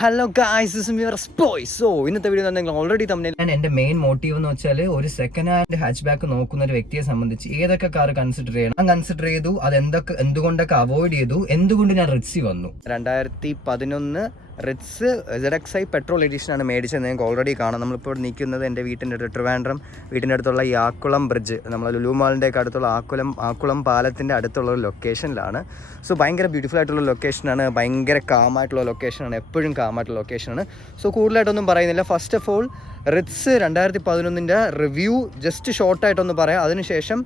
Hello guys, this is your spoy. So ഇന്നത്തെ video നിങ്ങൾ already തമ്മിൽ എൻ്റെ മെയിൻ മോട്ടീവ് എന്ന് വെച്ചാൽ ഒരു സെക്കൻഡ് ഹാൻഡ് ഹാച്ച് ബാക്ക് നോക്കുന്ന ഒരു വ്യക്തിയെ സംബന്ധിച്ച് ഏതൊക്കെ കാർ കൺസിഡർ ചെയ്യണം, ഞാൻ കൺസിഡർ ചെയ്തു, എന്തുകൊണ്ടൊക്കെ അവോയ്ഡ് ചെയ്തു, എന്തുകൊണ്ട് ഞാൻ റിറ്റ്സി വന്നു. 2011 റിറ്റ്സ് ZXi പെട്രോൾ എഡിഷൻ ആണ് മേടിച്ചത്. നിങ്ങൾക്ക് ഓൾറെഡി കാണാം. നമ്മളിപ്പോൾ നിൽക്കുന്നത് എൻ്റെ വീട്ടിൻ്റെ അടുത്ത്, ട്രിവാൻഡ്രം വീട്ടിൻ്റെ അടുത്തുള്ള ഈ ആക്കുളം ബ്രിഡ്ജ്, നമ്മൾ ലുലു മാളിൻ്റെ ഒക്കെ അടുത്തുള്ള ആക്കുളം പാലത്തിൻ്റെ അടുത്തുള്ള ഒരു ലൊക്കേഷനിലാണ്. സോ ഭയങ്കര ബ്യൂട്ടിഫുൾ ആയിട്ടുള്ള ലൊക്കേഷനാണ്, ഭയങ്കര കാമായിട്ടുള്ള ലൊക്കേഷനാണ്, എപ്പോഴും കാമായിട്ടുള്ള ലൊക്കേഷനാണ്. സോ കൂടുതലായിട്ടൊന്നും പറയുന്നില്ല. First of all Ritz 2011 review just ഷോർട്ടായിട്ടൊന്ന് പറയാം. അതിനുശേഷം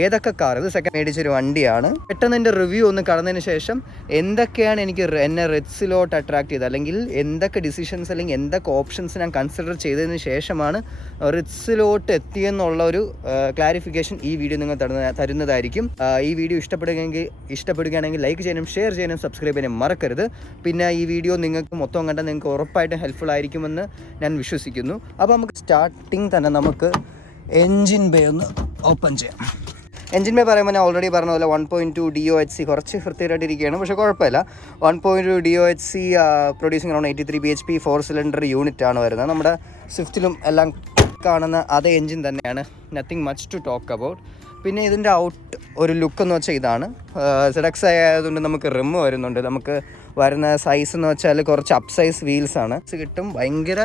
ഏതൊക്കെ കാർ, ഇത് സെക്കൻഡ് മേടിച്ചൊരു വണ്ടിയാണ്. പെട്ടെന്ന് എൻ്റെ റിവ്യൂ ഒന്ന് കടന്നതിന് ശേഷം എന്തൊക്കെയാണ് എന്നെ റിറ്റ്സിലോട്ട് അട്രാക്ട് ചെയ്തത്, അല്ലെങ്കിൽ എന്തൊക്കെ ഡിസിഷൻസ് അല്ലെങ്കിൽ എന്തൊക്കെ ഓപ്ഷൻസ് ഞാൻ കൺസിഡർ ചെയ്തതിന് ശേഷമാണ് റിറ്റ്സിലോട്ട് എത്തിയെന്നുള്ള ഒരു ക്ലാരിഫിക്കേഷൻ ഈ വീഡിയോ നിങ്ങൾ തരുന്നതായിരിക്കും. ഈ വീഡിയോ ഇഷ്ടപ്പെടുകയാണെങ്കിൽ ലൈക്ക് ചെയ്യാനും ഷെയർ ചെയ്യാനും സബ്സ്ക്രൈബ് ചെയ്യാനും മറക്കരുത്. പിന്നെ ഈ വീഡിയോ നിങ്ങൾക്ക് മൊത്തം കണ്ടാൽ നിങ്ങൾക്ക് ഉറപ്പായിട്ടും ഹെൽപ്ഫുൾ ആയിരിക്കുമെന്ന് ഞാൻ വിശ്വസിക്കുന്നു. അപ്പോൾ നമുക്ക് സ്റ്റാർട്ടിങ് തന്നെ നമുക്ക് എൻജിൻ ബേ ഒന്ന് ഓപ്പൺ ചെയ്യാം. എൻജിൻ ബേ പറയുമ്പോൾ ഞാൻ ഓൾറെഡി പറഞ്ഞ പോലെ 1.2 DOHC കുറച്ച് വൃത്തിയായിട്ടിരിക്കുകയാണ്, പക്ഷേ കുഴപ്പമില്ല. 1.2 DOHC producing around 83 bhp 4 cylinder unit ആണ് വരുന്നത്. നമ്മുടെ സ്വിഫ്റ്റിലും എല്ലാം കാണുന്ന അതേ എൻജിൻ തന്നെയാണ്. Nothing much to talk about. പിന്നെ ഇതിൻ്റെ ഔട്ട് ഒരു ലുക്ക് എന്ന് വെച്ചാൽ ഇതാണ്. ZXi ആയതുകൊണ്ട് നമുക്ക് റിം വരുന്നുണ്ട്. നമുക്ക് വരുന്ന സൈസ് എന്ന് വെച്ചാൽ കുറച്ച് അപ്പ് സൈസ് വീൽസാണ് കിട്ടും. ഭയങ്കര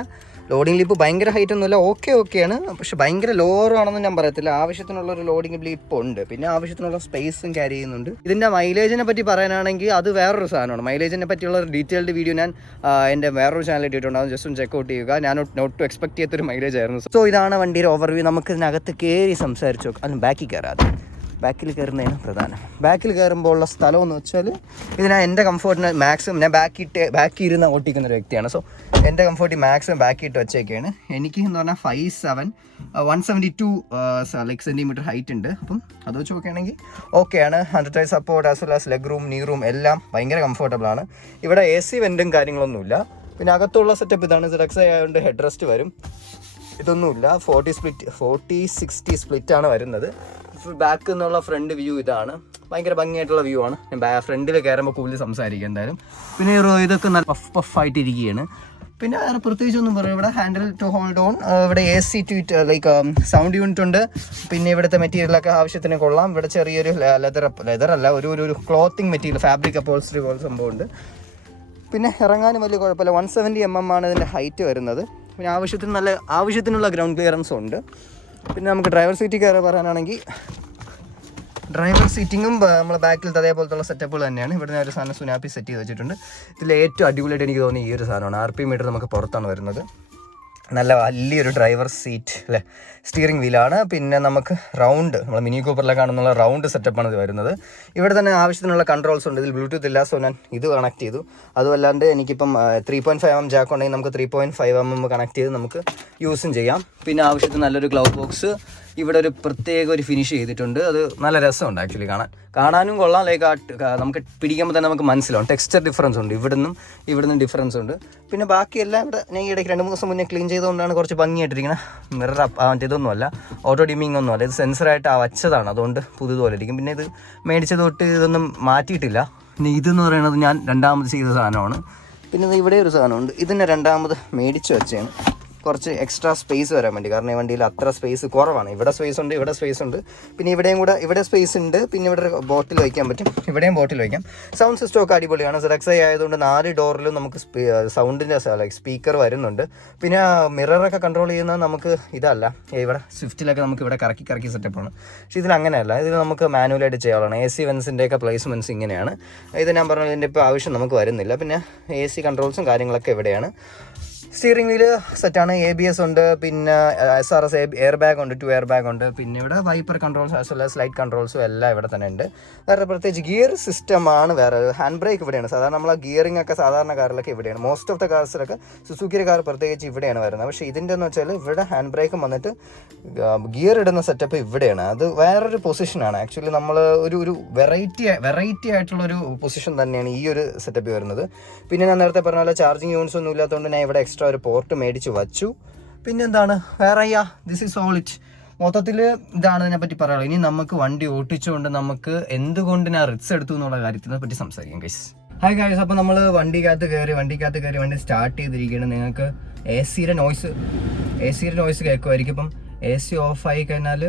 ലോഡിംഗ് ലിപ്പ് ഭയങ്കര ഹൈറ്റ് ഒന്നുമില്ല, ഓക്കെയാണ്, പക്ഷെ ഭയങ്കര ലോവർ ആണെന്ന് ഞാൻ പറയത്തില്ല. ആവശ്യത്തിനുള്ള ഒരു ലോഡിംഗ് ലിപ്പ് ഉണ്ട്, പിന്നെ ആവശ്യത്തിനുള്ള സ്പേസും ക്യാരി ചെയ്യുന്നുണ്ട്. ഇതിൻ്റെ മൈലേജിനെ പറ്റി പറയാനാണെങ്കിൽ അത് വേറൊരു സാധനമാണ്. മൈലേജിനെ പറ്റിയുള്ള ഒരു ഡീറ്റെയിൽഡ് വീഡിയോ ഞാൻ എൻ്റെ വേറൊരു ചാനൽ ഇട്ടിട്ടുണ്ട്, അത് ജസ്റ്റ് ഒന്ന് ചെക്കൗട്ട് ചെയ്യുക. ഞാൻ നോട്ട് ടു എക്സ്പെക്ട് ചെയ്യാത്തൊരു മൈലേജ് ആയിരുന്നു. സോ ഇതാണ് വണ്ടിയുടെ ഓവർവ്യൂ. നമുക്ക് ഇതിനകത്ത് കയറി സംസാരിച്ചു നോക്കാം. അതിന് ബാക്കിൽ കയറാതെ ബാക്കിൽ കയറുന്നതാണ് പ്രധാനം. ബാക്കിൽ കയറുമ്പോൾ ഉള്ള സ്ഥലം എന്ന് വെച്ചാൽ എൻ്റെ കംഫർട്ടിന് മാക്സിമം ഞാൻ ബാക്കി ഇരുന്ന് ഓട്ടിക്കുന്ന ഒരു വ്യക്തിയാണ്. സോ എൻ്റെ കംഫർട്ട് മാക്സിമം ബാക്കിയിട്ട് വെച്ചേക്കാണ്. എനിക്ക് എന്ന് പറഞ്ഞാൽ 5'7", 172 സെൻറ്റിമീറ്റർ ഹൈറ്റ് ഉണ്ട്. അപ്പം അത് വെച്ച് നോക്കുകയാണെങ്കിൽ ഓക്കെയാണ്. 100 support as well as leg room, നീ റൂം എല്ലാം ഭയങ്കര കംഫർട്ടബിളാണ്. ഇവിടെ AC വെൻറ്റും കാര്യങ്ങളൊന്നുമില്ല. പിന്നെ അകത്തുള്ള സെറ്റപ്പ് ഇതാണ്. ZXi ആയതുകൊണ്ട് ഹെഡ് റെസ്റ്റ് വരും. ഇതൊന്നുമില്ല. 40-60 സ്പ്ലിറ്റാണ് വരുന്നത്. ബാക്കിൽ നിന്നുള്ള ഫ്രണ്ട് വ്യൂ ഇതാണ്. ഭയങ്കര ഭംഗിയായിട്ടുള്ള വ്യൂ ആണ്. ഞാൻ ഫ്രണ്ടിൽ കയറുമ്പോൾ കൂടുതൽ സംസാരിക്കുക എന്തായാലും. പിന്നെ ഇതൊക്കെ നല്ല പഫായിട്ട് ഇരിക്കുകയാണ്. പിന്നെ വേറെ പ്രത്യേകിച്ചൊന്നും പറയും. ഇവിടെ ഹാൻഡിൽ ടു ഹോൾഡ് ഓൺ, ഇവിടെ AC to like sound unit ഉണ്ട്. പിന്നെ ഇവിടുത്തെ മെറ്റീരിയലൊക്കെ ആവശ്യത്തിന് കൊള്ളാം. ഇവിടെ ചെറിയൊരു ലെതറല്ല, ഒരു ക്ലോത്തിങ് മെറ്റീരിയൽ, ഫാബ്രിക് അപ്പോൾസ്റ്ററി പോലെ സംഭവമുണ്ട്. പിന്നെ ഇറങ്ങാനും വലിയ കുഴപ്പമില്ല. 170 mm ആണ് ഇതിൻ്റെ ഹൈറ്റ് വരുന്നത്. പിന്നെ ആവശ്യത്തിനുള്ള ഗ്രൗണ്ട് ക്ലിയറൻസും ഉണ്ട്. പിന്നെ നമുക്ക് ഡ്രൈവർ സീറ്റിൽ കയറി പറയാനാണെങ്കിൽ ഡ്രൈവർ സീറ്റിങ്ങും നമ്മൾ ബാക്കിലത്തെ അതേപോലത്തുള്ള സെറ്റപ്പുകൾ തന്നെയാണ്. ഇവിടെ ഒരു സാധനം സുനാപ്പി സെറ്റ് ചെയ്ത് വെച്ചിട്ടുണ്ട്. ഇതിൽ ഏറ്റവും അടിപൊളിയായിട്ട് എനിക്ക് തോന്നിയ ഈ ഒരു സാധനമാണ്. RPM മീറ്റർ നമുക്ക് പുറത്താണ് വരുന്നത്. നല്ല വലിയൊരു ഡ്രൈവർ സീറ്റ് അല്ലേ, സ്റ്റിയറിംഗ് വീലാണ്. പിന്നെ നമുക്ക് നമ്മൾ മിനി കൂപ്പറിലൊക്കെ കാണുന്നുള്ള റൗണ്ട് സെറ്റപ്പാണ് ഇത് വരുന്നത്. ഇവിടെ തന്നെ ആവശ്യത്തിനുള്ള കൺട്രോൾസ് ഉണ്ട്. ഇതിൽ ബ്ലൂടൂത്ത് ഇല്ല, സോ ഞാൻ ഇത് കണക്ട് ചെയ്തു. അതുമല്ലാണ്ട് എനിക്കിപ്പം 3.5 mm ജാക്ക് ഉണ്ടെങ്കിൽ നമുക്ക് 3.5 mm കണക്ട് ചെയ്ത് നമുക്ക് യൂസും ചെയ്യാം. പിന്നെ ആവശ്യത്തിന് നല്ലൊരു ഗ്ലൗ ബോക്സ് ഇവിടെ ഒരു പ്രത്യേക ഒരു ഫിനിഷ് ചെയ്തിട്ടുണ്ട്. അത് നല്ല രസമുണ്ട് ആക്ച്വലി കാണാനും കൊള്ളാം. ലൈക്ക് നമുക്ക് പിടിക്കുമ്പോൾ തന്നെ നമുക്ക് മനസ്സിലാവും ടെക്സ്ചർ ഡിഫറൻസ് ഉണ്ട്. ഇവിടുന്ന് ഡിഫറൻസ് ഉണ്ട്. പിന്നെ ബാക്കിയെല്ലാം ഇവിടെ ഞാൻ ഈ ഇടയ്ക്ക് 2-3 ദിവസം മുന്നേ ക്ലീൻ ചെയ്തുകൊണ്ടാണ് കുറച്ച് ഭംഗിയായിട്ടിരിക്കുന്നത്. മിറർ ഇതൊന്നുമല്ല, ഓട്ടോ ഡിമ്മിങ് ഒന്നുമല്ല, ഇത് സെൻസറായിട്ട് വച്ചതാണ്, അതുകൊണ്ട് പുതുപോലെ ഇരിക്കും. പിന്നെ ഇത് മേടിച്ചത് തൊട്ട് ഇതൊന്നും മാറ്റിയിട്ടില്ല. പിന്നെ ഇതെന്ന് പറയുന്നത് ഞാൻ രണ്ടാമത് ചെയ്ത സാധനമാണ്. പിന്നെ ഇവിടെ ഒരു സാധനമുണ്ട്, ഇതിനെ രണ്ടാമത് മേടിച്ച് വെച്ചാണ് കുറച്ച് എക്സ്ട്രാ സ്പേസ് വരാൻ വേണ്ടി. കാരണം ഈ വണ്ടിയിൽ അത്ര സ്പേസ് കുറവാണ്. ഇവിടെ സ്പേസ് ഉണ്ട്, പിന്നെ ഇവിടെ സ്പേസ് ഉണ്ട്. പിന്നെ ഇവിടെ ബോട്ടിൽ വയ്ക്കാൻ പറ്റും, ഇവിടെയും ബോട്ടിൽ വയ്ക്കാം. സൗണ്ട് സിസ്റ്റം ഒക്കെ അടിപൊളിയാണ്. ZXi ആയതുകൊണ്ട് 4 ഡോറിലും നമുക്ക് സൗണ്ടിൻ്റെ സ്പീക്കർ വരുന്നുണ്ട്. പിന്നെ മിററൊക്കെ കൺട്രോൾ ചെയ്യുന്നത് നമുക്ക് ഇതല്ല, ഇവിടെ സ്വിഫ്റ്റിലൊക്കെ നമുക്ക് ഇവിടെ കറക്കി സെറ്റപ്പാണ്. പക്ഷേ ഇതിൽ അങ്ങനെയല്ല, ഇതിൽ നമുക്ക് മാനുവലായിട്ട് ചെയ്യാനുള്ളതാണ്. AC വെൻസിൻ്റെയൊക്കെ പ്ലേസ്മെൻറ്റ്സ് ഇങ്ങനെയാണ്. ഇത് ഞാൻ പറഞ്ഞത് ഇതിൻ്റെ ഇപ്പോൾ ആവശ്യം നമുക്ക് വരുന്നില്ല. പിന്നെ AC കൺട്രോൾസും കാര്യങ്ങളൊക്കെ ഇവിടെയാണ്. സ്റ്റിയറിംഗ് വീല് സെറ്റാണ്. ABS ഉണ്ട്. പിന്നെ SRS എയർ ബാഗ് ഉണ്ട്, 2 എയർ ബാഗ് ഉണ്ട്. പിന്നെ ഇവിടെ wiper controls as well as light കൺട്രോൾസും എല്ലാം ഇവിടെ തന്നെ ഉണ്ട്. വേറെ പ്രത്യേകിച്ച് ഗിയർ സിസ്റ്റമാണ്. വേറെ ഹാൻഡ് ബ്രേക്ക് ഇവിടെയാണ്. സാധാരണ നമ്മളെ ഗിയറിംഗ് ഒക്കെ സാധാരണ കാറിലൊക്കെ ഇവിടെയാണ്. മോസ്റ്റ് ഓഫ് ദ കാർസിലൊക്കെ സുസുക്കിയുടെ കാർ പ്രത്യേകിച്ച് ഇവിടെയാണ് വരുന്നത്. പക്ഷേ ഇതിൻ്റെ എന്ന് വെച്ചാൽ ഇവിടെ ഹാൻഡ് ബ്രേക്കും വന്നിട്ട് ഗിയർ ഇടുന്ന സെറ്റപ്പ് ഇവിടെയാണ്. അത് വേറൊരു പൊസിഷനാണ്. ആക്ച്വലി നമ്മൾ ഒരു വെറൈറ്റി ആയിട്ടുള്ളൊരു പൊസിഷൻ തന്നെയാണ് ഈ ഒരു സെറ്റപ്പ് വരുന്നത്. പിന്നെ ഞാൻ നേരത്തെ പറഞ്ഞ പോലെ ചാർജിങ് യൂണിറ്റ്സ് ഒന്നും ഇല്ലാത്തതുകൊണ്ട് ഞാൻ ഇവിടെ എക്സ്ട്രാ ഒരു പോർട്ട് മേടിച്ച് വച്ചു. പിന്നെന്താണ് വേറെ, ദിസ് ഈസ് ഓൾ ഇറ്റ്. മൊത്തത്തിൽ ഇതാണ് ഇതിനെപ്പറ്റി പറയാനുള്ളത്. ഇനി നമുക്ക് വണ്ടി ഓട്ടിച്ചുകൊണ്ട് നമുക്ക് എന്തുകൊണ്ട് ഞാൻ റിസ്ക് എടുത്തു എന്നുള്ള കാര്യത്തിനെ പറ്റി സംസാരിക്കാം ഗൈസ്. ഹായ് ഗൈസ്, അപ്പോൾ നമ്മൾ വണ്ടിക്കകത്ത് കയറി വണ്ടി സ്റ്റാർട്ട് ചെയ്തിരിക്കുകയാണ്. നിങ്ങൾക്ക് എ സിയുടെ നോയ്സ് കേൾക്കുമായിരിക്കും. ഇപ്പം AC ഓഫ് ആയി കഴിഞ്ഞാൽ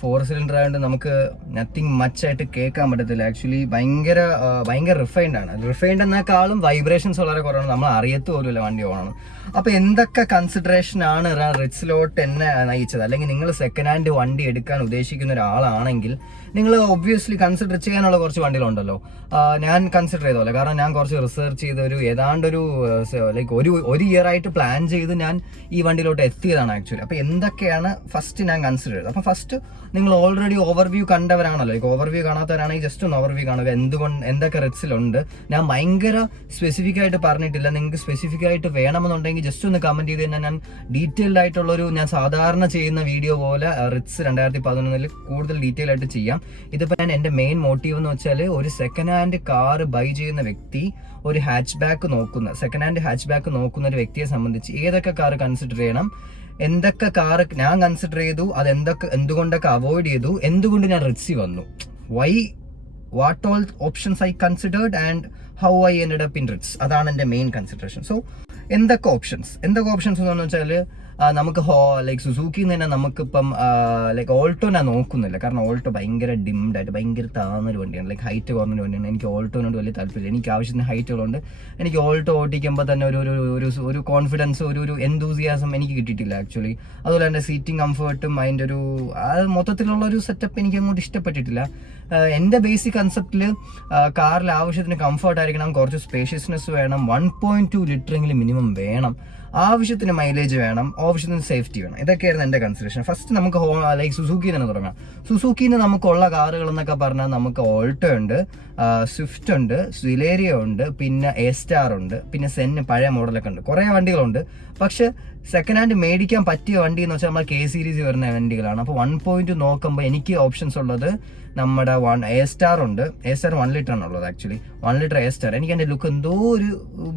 4 സിലിണ്ടർ ആയതുകൊണ്ട് നമുക്ക് നത്തിങ് മച്ച് ആയിട്ട് കേൾക്കാൻ പറ്റത്തില്ല. ആക്ച്വലി ഭയങ്കര റിഫൈൻഡ് ആണ്. റിഫൈൻഡ് എന്നേക്കാളും വൈബ്രേഷൻസ് വളരെ കുറവാണ്. നമ്മൾ അറിയത്ത് പോലുമില്ല വണ്ടി ഓണാണ്. അപ്പോൾ എന്തൊക്കെ കൺസിഡറേഷൻ ആണ് റിറ്റ്സിലോട്ട് എന്നെ നയിച്ചത്? അല്ലെങ്കിൽ നിങ്ങൾ സെക്കൻഡ് ഹാൻഡ് വണ്ടി എടുക്കാൻ ഉദ്ദേശിക്കുന്ന ഒരാളാണെങ്കിൽ നിങ്ങൾ ഒബ്വിയസ്ലി കൺസിഡർ ചെയ്യാനുള്ള കുറച്ച് വണ്ടികളുണ്ടല്ലോ. ഞാൻ കൺസിഡർ ചെയ്തോളെ, കാരണം ഞാൻ കുറച്ച് റിസർച്ച് ചെയ്ത് ഏതാണ്ടൊരു ലൈക്ക് ഒരു ഇയർ ആയിട്ട് പ്ലാൻ ചെയ്ത് ഞാൻ ഈ വണ്ടിയിലോട്ട് എത്തിയതാണ് ആക്ച്വലി. അപ്പോൾ എന്തൊക്കെയാണ് ഫസ്റ്റ് ഞാൻ കൺസിഡർ ചെയ്തത്? അപ്പോൾ ഫസ്റ്റ് നിങ്ങൾ ഓൾറെഡി ഓവർവ്യൂ കണ്ടവരാണല്ലോ. ലൈക്ക് ഓവർവ്യൂ കാണാത്തവരാണെങ്കിൽ ജസ്റ്റ് ഒന്ന് ഓവർവ്യൂ കാണുക, എന്തൊക്കെ റിറ്റ്സിലുണ്ട്. ഞാൻ ഭയങ്കര സ്പെസിഫിക് ആയിട്ട് പറഞ്ഞിട്ടില്ല. നിങ്ങൾക്ക് സ്പെസിഫിക് ആയിട്ട് വേണമെന്നുണ്ടെങ്കിൽ ജസ്റ്റ് ഒന്ന് കമന്റ് ചെയ്ത് കഴിഞ്ഞാൽ ഞാൻ ഡീറ്റെയിൽഡ് ആയിട്ടുള്ളൊരു, ഞാൻ സാധാരണ ചെയ്യുന്ന വീഡിയോ പോലെ റിറ്റ്സ് 2011 കൂടുതൽ ഡീറ്റെയിൽ ആയിട്ട് ചെയ്യാം. ഇതിപ്പോൾ ഞാൻ എൻ്റെ മെയിൻ മോട്ടീവ് എന്ന് വെച്ചാൽ, ഒരു സെക്കൻഡ് ഹാൻഡ് കാർ ബൈ ചെയ്യുന്ന വ്യക്തി, ഒരു സെക്കൻഡ് ഹാൻഡ് ഹാച്ച് ബാക്ക് നോക്കുന്ന ഒരു വ്യക്തിയെ സംബന്ധിച്ച് ഏതൊക്കെ കാർ കൺസിഡർ ചെയ്യണം, എന്തൊക്കെ കാർ ഞാൻ കൺസിഡർ ചെയ്തു, എന്തുകൊണ്ടൊക്കെ അവോയ്ഡ് ചെയ്തു, എന്തുകൊണ്ട് ഞാൻ റിറ്റ്സി വന്നു, what all options I considered and how I ended up in Ritz. അതാണ് എൻ്റെ മെയിൻ കൺസിഡറേഷൻ. സോ എന്തൊക്കെ ഓപ്ഷൻസ് എന്ന് വെച്ചാൽ, നമുക്ക് ലൈക്ക് സുസൂക്കിന്ന് തന്നെ നമുക്കിപ്പം ലൈക്ക് ഓൾട്ടോ ഞാൻ നോക്കുന്നില്ല. കാരണം ഓൾട്ടോ ഭയങ്കര ഡിംഡ് ആയിട്ട് ഭയങ്കര താഴ്ന്നൊരു വണ്ടിയാണ്, ലൈക്ക് ഹൈറ്റ് കുറഞ്ഞൊരു വണ്ടിയാണ്. എനിക്ക് ഓൾട്ടോനോട് വലിയ താല്പര്യം. എനിക്ക് ആവശ്യത്തിന് ഹൈറ്റ് ഉള്ളതുകൊണ്ട് എനിക്ക് ഓൾട്ടോ ഓടിക്കുമ്പോൾ തന്നെ ഒരു കോൺഫിഡൻസ്, ഒരു എന്തൂസിയാസം എനിക്ക് കിട്ടിയിട്ടില്ല ആക്ച്വലി. അതുപോലെ എൻ്റെ സീറ്റിംഗ് കംഫർട്ടും അതിൻ്റെ മൊത്തത്തിലുള്ള ഒരു സെറ്റപ്പ് എനിക്ക് അങ്ങോട്ട് ഇഷ്ടപ്പെട്ടിട്ടില്ല. എൻ്റെ ബേസിക് കൺസെപ്റ്റിൽ കാറിൽ ആവശ്യത്തിന് കംഫർട്ട് ആയിരിക്കണം, കുറച്ച് സ്പേഷ്യസ്നെസ് വേണം, 1.2 ലിറ്ററെങ്കിലും മിനിമം വേണം, ആവശ്യത്തിന് മൈലേജ് വേണം, ആവശ്യത്തിന് സേഫ്റ്റി വേണം. ഇതൊക്കെയായിരുന്നു എൻ്റെ കൺസിഡറേഷൻ. ഫസ്റ്റ് നമുക്ക് ലൈക്ക് സുസൂക്കി തന്നെ തുടങ്ങാം. സുസൂക്കിന്ന് നമുക്കുള്ള കാറുകൾ എന്നൊക്കെ പറഞ്ഞാൽ നമുക്ക് ഓൾട്ടോ ഉണ്ട്, സ്വിഫ്റ്റ് ഉണ്ട്, സിലേരിയ ഉണ്ട്, പിന്നെ A-സ്റ്റാർ ഉണ്ട്, പിന്നെ സെന്ന് പഴയ മോഡലൊക്കെ ഉണ്ട്. കുറേ വണ്ടികളുണ്ട്. പക്ഷെ സെക്കൻഡ് ഹാൻഡ് മേടിക്കാൻ പറ്റിയ വണ്ടി എന്ന് വെച്ചാൽ നമ്മൾ K-സീരീസ് വരുന്ന വണ്ടികളാണ്. അപ്പോൾ 1.2 നോക്കുമ്പോൾ എനിക്ക് ഓപ്ഷൻസ് ഉള്ളത് നമ്മുടെ A-സ്റ്റാർ ഉണ്ട്. A-സ്റ്റാർ 1 ലിറ്റർ ആണ് ഉള്ളത് ആക്ച്വലി. 1 ലിറ്റർ A-സ്റ്റാർ. എനിക്ക് എൻ്റെ ലുക്ക് എന്തോ ഒരു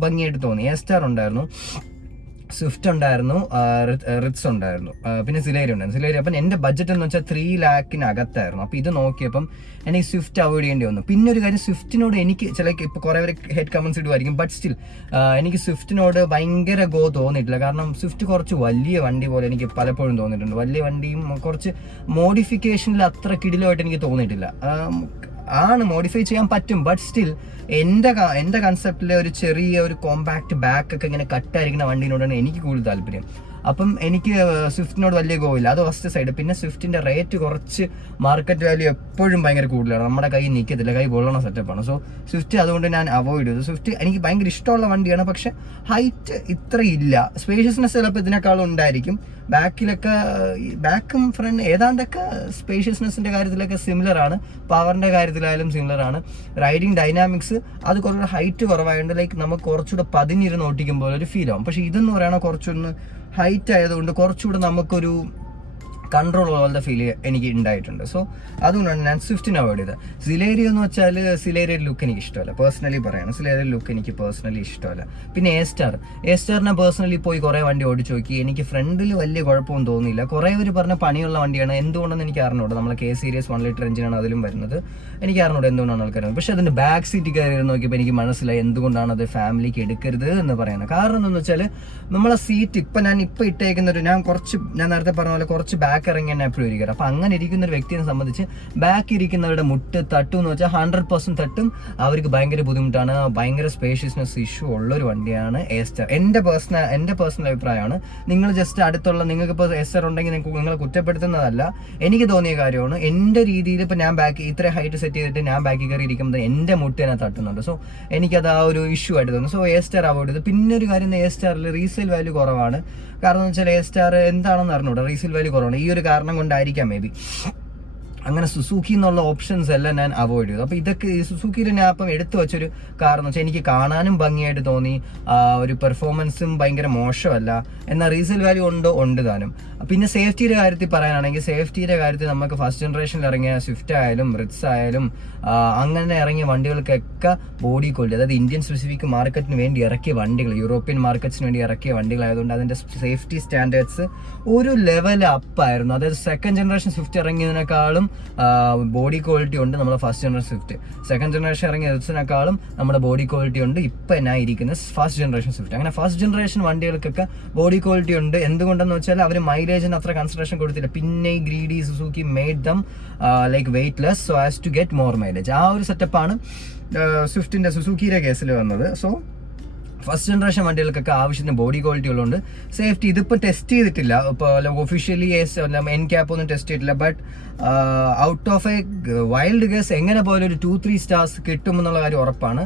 ഭംഗിയായിട്ട് തോന്നി. A-സ്റ്റാർ ഉണ്ടായിരുന്നു, സ്വിഫ്റ്റ് ഉണ്ടായിരുന്നു, റിറ്റ്സ് ഉണ്ടായിരുന്നു, പിന്നെ സിലേരി ഉണ്ടായിരുന്നു. സിലേരി അപ്പം എൻ്റെ ബഡ്ജറ്റ് എന്ന് വെച്ചാൽ 3 ലാഖിനകത്തായിരുന്നു. അപ്പോൾ ഇത് നോക്കിയപ്പം എനിക്ക് സ്വിഫ്റ്റ് അവോയ്ഡ് ചെയ്യേണ്ടി വന്നു. പിന്നെ ഒരു കാര്യം, സ്വിഫ്റ്റിനോട് എനിക്ക് ഇപ്പോൾ കുറേ പേര് ഹെഡ് കമൻസ് ഇടുമായിരിക്കും, ബട്ട് സ്റ്റിൽ എനിക്ക് സ്വിഫ്റ്റിനോട് ഭയങ്കര തോന്നിയിട്ടില്ല. കാരണം സ്വിഫ്റ്റ് കുറച്ച് വലിയ വണ്ടി പോലെ എനിക്ക് പലപ്പോഴും തോന്നിയിട്ടുണ്ട്. വലിയ വണ്ടിയും കുറച്ച് മോഡിഫിക്കേഷനിൽ അത്ര കിടിലമായിട്ട് എനിക്ക് തോന്നിയിട്ടില്ല. മോഡിഫൈ ചെയ്യാൻ പറ്റും, ബട്ട് സ്റ്റിൽ എൻ്റെ കൺസെപ്റ്റിലെ ഒരു ചെറിയ കോമ്പാക്ട് ബാക്ക് ഒക്കെ ഇങ്ങനെ കട്ടായിരിക്കുന്ന വണ്ടിനോടാണ് എനിക്ക് കൂടുതൽ താല്പര്യം. അപ്പം എനിക്ക് സ്വിഫ്റ്റിനോട് വലിയ ഗോയില്ല. അത് ഫസ്റ്റ് സൈഡ്. പിന്നെ സ്വിഫ്റ്റിന്റെ റേറ്റ് കുറച്ച് മാർക്കറ്റ് വാല്യൂ എപ്പോഴും ഭയങ്കര കൂടുതലാണ്, നമ്മുടെ കൈ നിൽക്കത്തില്ല, കൈ പൊള്ളണ സെറ്റപ്പാണ്. സോ സ്വിഫ്റ്റ് അതുകൊണ്ട് ഞാൻ അവോയ്ഡ് ചെയ്തു. സ്വിഫ്റ്റ് എനിക്ക് ഭയങ്കര ഇഷ്ടമുള്ള വണ്ടിയാണ്, പക്ഷെ ഹൈറ്റ് ഇത്ര ഇല്ല. സ്പേഷ്യസ്നെസ് ചിലപ്പോൾ ഇതിനേക്കാളും ഉണ്ടായിരിക്കും. ബാക്കും ഫ്രണ്ട് ഏതാണ്ടൊക്കെ സ്പേഷ്യസ്നെസ്സിന്റെ കാര്യത്തിലൊക്കെ സിമിലർ ആണ്, പവറിന്റെ കാര്യത്തിലായാലും സിമിലർ ആണ്. റൈഡിങ് ഡൈനാമിക്സ് അത് കുറച്ചുകൂടെ ഹൈറ്റ് കുറവായതുകൊണ്ട് ലൈക്ക് നമുക്ക് കുറച്ചുകൂടെ 11 ഓട്ടിക്കുമ്പോൾ ഒരു ഫീൽ ആവും. പക്ഷെ ഇതെന്ന് പറയുന്നത് കുറച്ചൊന്ന് ഹൈറ്റ് ആയതുകൊണ്ട് കുറച്ചുകൂടെ നമുക്കൊരു കൺട്രോൾ പോലത്തെ ഫീൽ എനിക്ക് ഉണ്ടായിട്ടുണ്ട്. സോ അതുകൊണ്ടാണ് ഞാൻ സ്വിഫ്റ്റിന് അവോയ്ഡ് ചെയ്തത്. സിലേരിയ എന്ന് വെച്ചാൽ സിലേരിയയുടെ ലുക്ക് എനിക്ക് ഇഷ്ടമല്ല, പേഴ്സണലി പറയാണ്. സിലേരിയയുടെ ലുക്ക് എനിക്ക് പേഴ്സണലി ഇഷ്ടമല്ല. പിന്നെ A-സ്റ്റാറിനെ പേഴ്സണലി പോയി കുറേ വണ്ടി ഓടിച്ചു നോക്കി. എനിക്ക് ഫ്രണ്ടിൽ വലിയ കുഴപ്പമൊന്നും തോന്നിയില്ല. കുറേ പേര് പറഞ്ഞ പണിയുള്ള വണ്ടിയാണ്, എന്തുകൊണ്ടെന്ന് എനിക്ക് അറിഞ്ഞൂടാ. നമ്മളെ K-സീരീസ് 1 ലിറ്റർ എഞ്ചിനാണ് അതിലും വരുന്നത്. എനിക്ക് അറിഞ്ഞൂടാ എന്തുകൊണ്ടാണ് ആൾക്കാർ. പക്ഷെ അതിൻ്റെ ബാക്ക് സീറ്റ് കയറി നോക്കിയപ്പോൾ എനിക്ക് മനസ്സിലായി എന്തുകൊണ്ടാണ് അത് ഫാമിലിക്ക് എടുക്കരുത് എന്ന് പറയുന്നത്. കാരണം എന്താണെന്ന് വെച്ചാൽ നമ്മളെ സീറ്റ് ഞാൻ ഇട്ടേക്കുന്ന ഞാൻ നേരത്തെ പറഞ്ഞ പോലെ കുറച്ച് ബാക്ക് ഇറങ്ങി തന്നെ എപ്പോഴും ഇരിക്കുക. അപ്പൊ അങ്ങനെ ഇരിക്കുന്ന ഒരു വ്യക്തിയെ സംബന്ധിച്ച് ബാക്ക് ഇരിക്കുന്നവരുടെ മുട്ട് തട്ടും എന്ന് വെച്ചാൽ 100% തട്ടും. അവർക്ക് ഭയങ്കര ബുദ്ധിമുട്ടാണ്. ഭയങ്കര സ്പേഷ്യസ്നെസ് ഇഷ്യൂ ഉള്ളൊരു വണ്ടിയാണ് A-സ്റ്റാർ. എൻ്റെ പേഴ്സണൽ അഭിപ്രായമാണ്. നിങ്ങൾ ജസ്റ്റ് അടുത്തുള്ള നിങ്ങൾക്കിപ്പോൾ A-സ്റ്റാർ ഉണ്ടെങ്കിൽ നിങ്ങളെ കുറ്റപ്പെടുത്തുന്നതല്ല, എനിക്ക് തോന്നിയ കാര്യമാണ്. എൻ്റെ രീതിയിൽ ഇപ്പോൾ ഞാൻ ഇത്ര ഹൈറ്റ് സെറ്റ് ചെയ്തിട്ട് ഞാൻ ബാക്കിൽ കയറി ഇരിക്കുമ്പോൾ എൻ്റെ മുട്ട് തന്നെ തട്ടുന്നുണ്ട്. സോ എനിക്കത് ആ ഒരു ഇഷ്യൂ ആയിട്ട് തോന്നുന്നു. സോ A-സ്റ്റാർ അവോയ്ഡ് ചെയ്തു. പിന്നെ ഒരു കാര്യം, A-സ്റ്റാറിൽ റീസെയിൽ വാല്യൂ കുറവാണ്. കാരണം എന്ന് വെച്ചാൽ A-സ്റ്റാർ എന്താണെന്ന് അറിഞ്ഞൂടാ, റീസെയിൽ വാല്യൂ കുറവാണ്. ഈ ഒരു കാരണം കൊണ്ടായിരിക്കാം മേ ബി. അങ്ങനെ സുസുക്കി എന്നുള്ള ഓപ്ഷൻസ് എല്ലാം ഞാൻ അവോയ്ഡ് ചെയ്തു. അപ്പോൾ ഇതൊക്കെ സുസുക്കിയിൽ ഞാൻ അപ്പം എടുത്തു വെച്ചൊരു കാരണം എന്ന് വെച്ചാൽ എനിക്ക് കാണാനും ഭംഗിയായിട്ട് തോന്നി, ഒരു പെർഫോമൻസും ഭയങ്കര മോശമല്ല, എന്നാൽ റീസെയിൽ വാല്യൂ ഉണ്ട് താനും. പിന്നെ സേഫ്റ്റിയുടെ കാര്യത്തിൽ പറയാനാണെങ്കിൽ, സേഫ്റ്റിയുടെ കാര്യത്തിൽ നമുക്ക് ഫസ്റ്റ് ജനറേഷനിൽ ഇറങ്ങിയ സ്വിഫ്റ്റ് ആയാലും റിറ്റ്സ് ആയാലും അങ്ങനെ ഇറങ്ങിയ വണ്ടികൾക്കൊക്കെ ബോഡി ക്വാളിറ്റി, അതായത് ഇന്ത്യൻ സ്പെസിഫിക് മാർക്കറ്റിന് വേണ്ടി ഇറക്കിയ വണ്ടികൾ, യൂറോപ്യൻ മാർക്കറ്റ്സിന് വേണ്ടി ഇറക്കിയ വണ്ടികളായതുകൊണ്ട് അതിൻ്റെ സേഫ്റ്റി സ്റ്റാൻഡേർഡ്സ് ഒരു ലെവൽ അപ്പായിരുന്നു. അതായത് സെക്കൻഡ് ജനറേഷൻ സ്വിഫ്റ്റ് ഇറങ്ങിയതിനേക്കാളും ബോഡി ക്വാളിറ്റി ഉണ്ട് നമ്മുടെ first generation Swift. Second generation ഇറങ്ങിയ എൽസിനേക്കാളും നമ്മുടെ ബോഡി ക്വാളിറ്റി ഉണ്ട് ഇപ്പം ഞാൻ ഇരിക്കുന്ന ഫസ്റ്റ് ജനറേഷൻ സ്വിഫ്റ്റ്. അങ്ങനെ ഫസ്റ്റ് ജനറേഷൻ വണ്ടികൾക്കൊക്കെ ബോഡി ക്വാളിറ്റി ഉണ്ട്. എന്തുകൊണ്ടെന്ന് വെച്ചാൽ അവർ മൈലേജിന് അത്ര കൺസിഡറേഷൻ കൊടുത്തില്ല. പിന്നെ ഈ greedy Suzuki made them like weightless so as to get more mileage. ആ ഒരു സെറ്റപ്പാണ് സ്വിഫ്റ്റിൻ്റെ സുസുക്കിയുടെ കേസിൽ വന്നത്. സോ ഫസ്റ്റ് ജനറേഷൻ വണ്ടികൾക്കൊക്കെ ആവശ്യത്തിന് ബോഡി ക്വാളിറ്റി ഉള്ളതുകൊണ്ട് സേഫ്റ്റി ഇതിപ്പോൾ ടെസ്റ്റ് ചെയ്തിട്ടില്ല. ഇപ്പോൾ ഒഫീഷ്യലി എൻ ക്യാപ്പ് ഒന്നും ടെസ്റ്റ് ചെയ്തിട്ടില്ല. But out of A wild guess എങ്ങനെ പോലും ഒരു 2-3 സ്റ്റാർസ് കിട്ടുമെന്നുള്ള കാര്യം ഉറപ്പാണ്.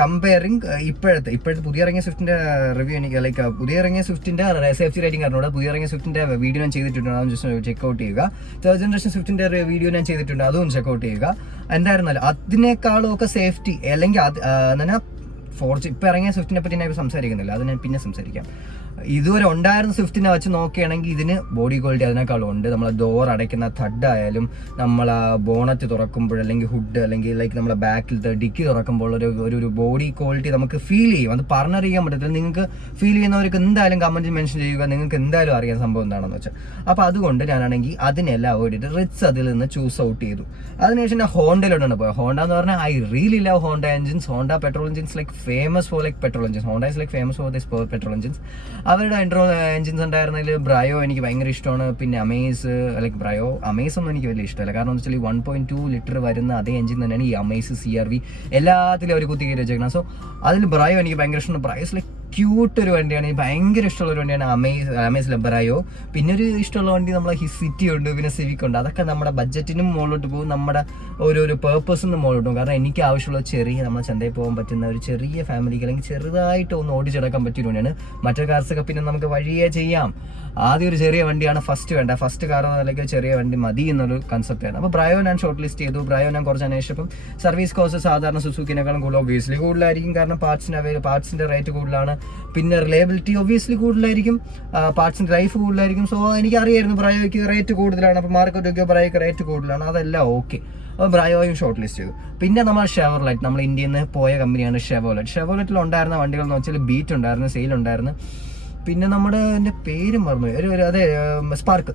കമ്പയറിങ് ഇപ്പോഴത്തെ പുതിയ ഇറങ്ങിയ സ്വിഫ്റ്റിന്റെ റിവ്യൂ എനിക്ക് ലൈക്ക് പുതിയ ഇറങ്ങിയ സ്വിഫ്റ്റിന്റെ സേഫ്റ്റി റേറ്റിംഗ് അറിഞ്ഞൂടെ. പുതിയ ഇറങ്ങിയ സ്വിഫ്റ്റിന്റെ വീഡിയോ ഞാൻ ചെയ്തിട്ടുണ്ട്, അതും ജസ്റ്റ് ചെക്കൗട്ട് ചെയ്യുക. തേർഡ് ജനറേഷൻ സ്വിഫ്റ്റിന്റെ വീഡിയോ ഞാൻ ചെയ്തിട്ടുണ്ട്, അതും ചെക്കൗട്ട് ചെയ്യുക. എന്തായിരുന്നാലും അതിനേക്കാളും ഒക്കെ സേഫ്റ്റി അല്ലെങ്കിൽ അങ്ങനെ ഇപ്പം ഇറങ്ങിയ സ്വിഫ്റ്റിനെ പറ്റി ഞാൻ സംസാരിക്കുന്നില്ല, അത് ഞാൻ പിന്നെ സംസാരിക്കാം. ഇതുവരെ ഉണ്ടായിരുന്ന സ്വിഫ്റ്റിനെ വെച്ച് നോക്കുകയാണെങ്കിൽ ഇതിന് ബോഡി ക്വാളിറ്റി അതിനേക്കാളും ഉണ്ട്. നമ്മൾ ഡോർ അടയ്ക്കുന്ന തഡ് ആയാലും, നമ്മൾ ബോണറ്റ് തുറക്കുമ്പോൾ അല്ലെങ്കിൽ ഹുഡ് അല്ലെങ്കിൽ ലൈക്ക് നമ്മളെ ബാക്കിലത്തെ ഡിക്കി തുറക്കുമ്പോൾ ഒരു ബോഡി ക്വാളിറ്റി നമുക്ക് ഫീൽ ചെയ്യും. അത് പറഞ്ഞറിയാൻ പറ്റത്തില്ല. നിങ്ങൾക്ക് ഫീൽ ചെയ്യുന്നവർക്ക് എന്തായാലും കമൻറ്റിൽ മെൻഷൻ ചെയ്യുക, നിങ്ങൾക്ക് എന്തായാലും അറിയാൻ സംഭവം എന്താണെന്ന് വെച്ചാൽ. അപ്പോൾ അതുകൊണ്ട് ഞാനാണെങ്കിൽ അതിനെല്ലാം അവോയ്ഡ് ചെയ്തിട്ട് റിറ്റ്സ് അതിൽ നിന്ന് ചൂസ് ഔട്ട് ചെയ്തു. അതിനുശേഷം ഞാൻ ഹോണ്ടയിലോട്ടാണ് പോയത്. ഹോണ്ട എന്ന് പറഞ്ഞാൽ I really love Honda engines. Honda petrol engines like famous for like petrol engines. Honda is like famous for this petrol engines. അവരുടെ എൻജിൻസ് ഉണ്ടായിരുന്നതിൽ ബ്രയോ എനിക്ക് ഭയങ്കര ഇഷ്ടമാണ്. പിന്നെ അമേസ് ലൈക്ക് അമേസ് ഒന്നും എനിക്ക് വലിയ ഇഷ്ടമല്ല. കാരണം എന്ന് വെച്ചാൽ 1.2 ലിറ്റർ വരുന്ന അതേ എൻജിൻ തന്നെയാണ് ഈ അമേസ് CRV എല്ലാത്തിലും അവർ കുത്തി കയറി വെച്ചേക്കണം. സോ അതിൽ ബ്രയോ എനിക്ക് ഭയങ്കര ഇഷ്ടമാണ്. ബ്രയോ ലൈക്ക് ക്യൂട്ട് ഒരു വണ്ടിയാണ്, എനിക്ക് ഭയങ്കര ഇഷ്ടമുള്ള ഒരു വണ്ടിയാണ് അമേസിലെ ബ്രയോ. പിന്നെ ഒരു ഇഷ്ടമുള്ള വണ്ടി നമ്മളെ സിറ്റി ഉണ്ട്, പിന്നെ സിവിക് ഉണ്ട്. അതൊക്കെ നമ്മുടെ ബഡ്ജറ്റിനും മുകളിലോട്ട് പോകും, നമ്മുടെ ഒരു പേർപ്പസിനും മുകളിലോട്ട് പോകും. കാരണം എനിക്ക് ആവശ്യമുള്ള ചെറിയ നമ്മളെ ചന്തയിൽ പോകാൻ പറ്റുന്ന ഒരു ചെറിയ ഫാമിലിക്ക് അല്ലെങ്കിൽ ചെറുതായിട്ട് ഒന്ന് ഓടിച്ചെടുക്കാൻ പറ്റിയ വണ്ടിയാണ്. മറ്റേ കാർസൊക്കെ പിന്നെ നമുക്ക് വഴിയേ ചെയ്യാം. ആദ്യം ഒരു ചെറിയ വണ്ടിയാണ് ഫസ്റ്റ് വേണ്ട. ഫസ്റ്റ് കാർ അല്ലെങ്കിൽ ചെറിയ വണ്ടി മതി എന്നൊരു കൺസെപ്റ്റാണ്. അപ്പോൾ ബ്രയോ ഞാൻ ഷോർട്ട് ലിസ്റ്റ് ചെയ്തു. ബ്രയോ ഞാൻ കുറച്ച് അന്വേഷിച്ചപ്പം സർവീസ് കോസ്റ്റ് സാധാരണ സുസുക്കിനേക്കാളും കൂടുതൽ ഒബ്വിയസ്ലി കൂടുതലായിരിക്കും. കാരണം പാർട്സിൻ്റെ റേറ്റ് കൂടുതലാണ്. പിന്നെ റിലയബിലിറ്റി ഒബ്വിയസ്ലി കൂടുതലായിരിക്കും. പാർട്സിൻ്റെ ലൈഫ് കൂടുതലായിരിക്കും. സോ എനിക്കറിയായിരുന്നു ബ്രയോയ്ക്ക് റേറ്റ് കൂടുതലാണ്. അപ്പോൾ മാർക്കറ്റൊക്കെ ബ്രയോയ്ക്ക് റേറ്റ് കൂടുതലാണ്. അതെല്ലാം ഓക്കെ. അപ്പോൾ ബ്രയോയും ഷോർട്ട് ലിസ്റ്റ് ചെയ്തു. പിന്നെ നമ്മൾ ഷെവർലെറ്റ്, നമ്മൾ ഇന്ത്യയിൽ നിന്ന് പോയ കമ്പനിയാണ് ഷെവർലെറ്റ്. ഷെവർലെറ്റിൽ ഉണ്ടായിരുന്ന വണ്ടികൾ എന്ന് വെച്ചാൽ ബീറ്റ് ഉണ്ടായിരുന്നു, സെയിൽ ഉണ്ടായിരുന്നു. പിന്നെ നമ്മുടെ എൻ്റെ പേര് മറന്നു, അതെ സ്പാർക്ക്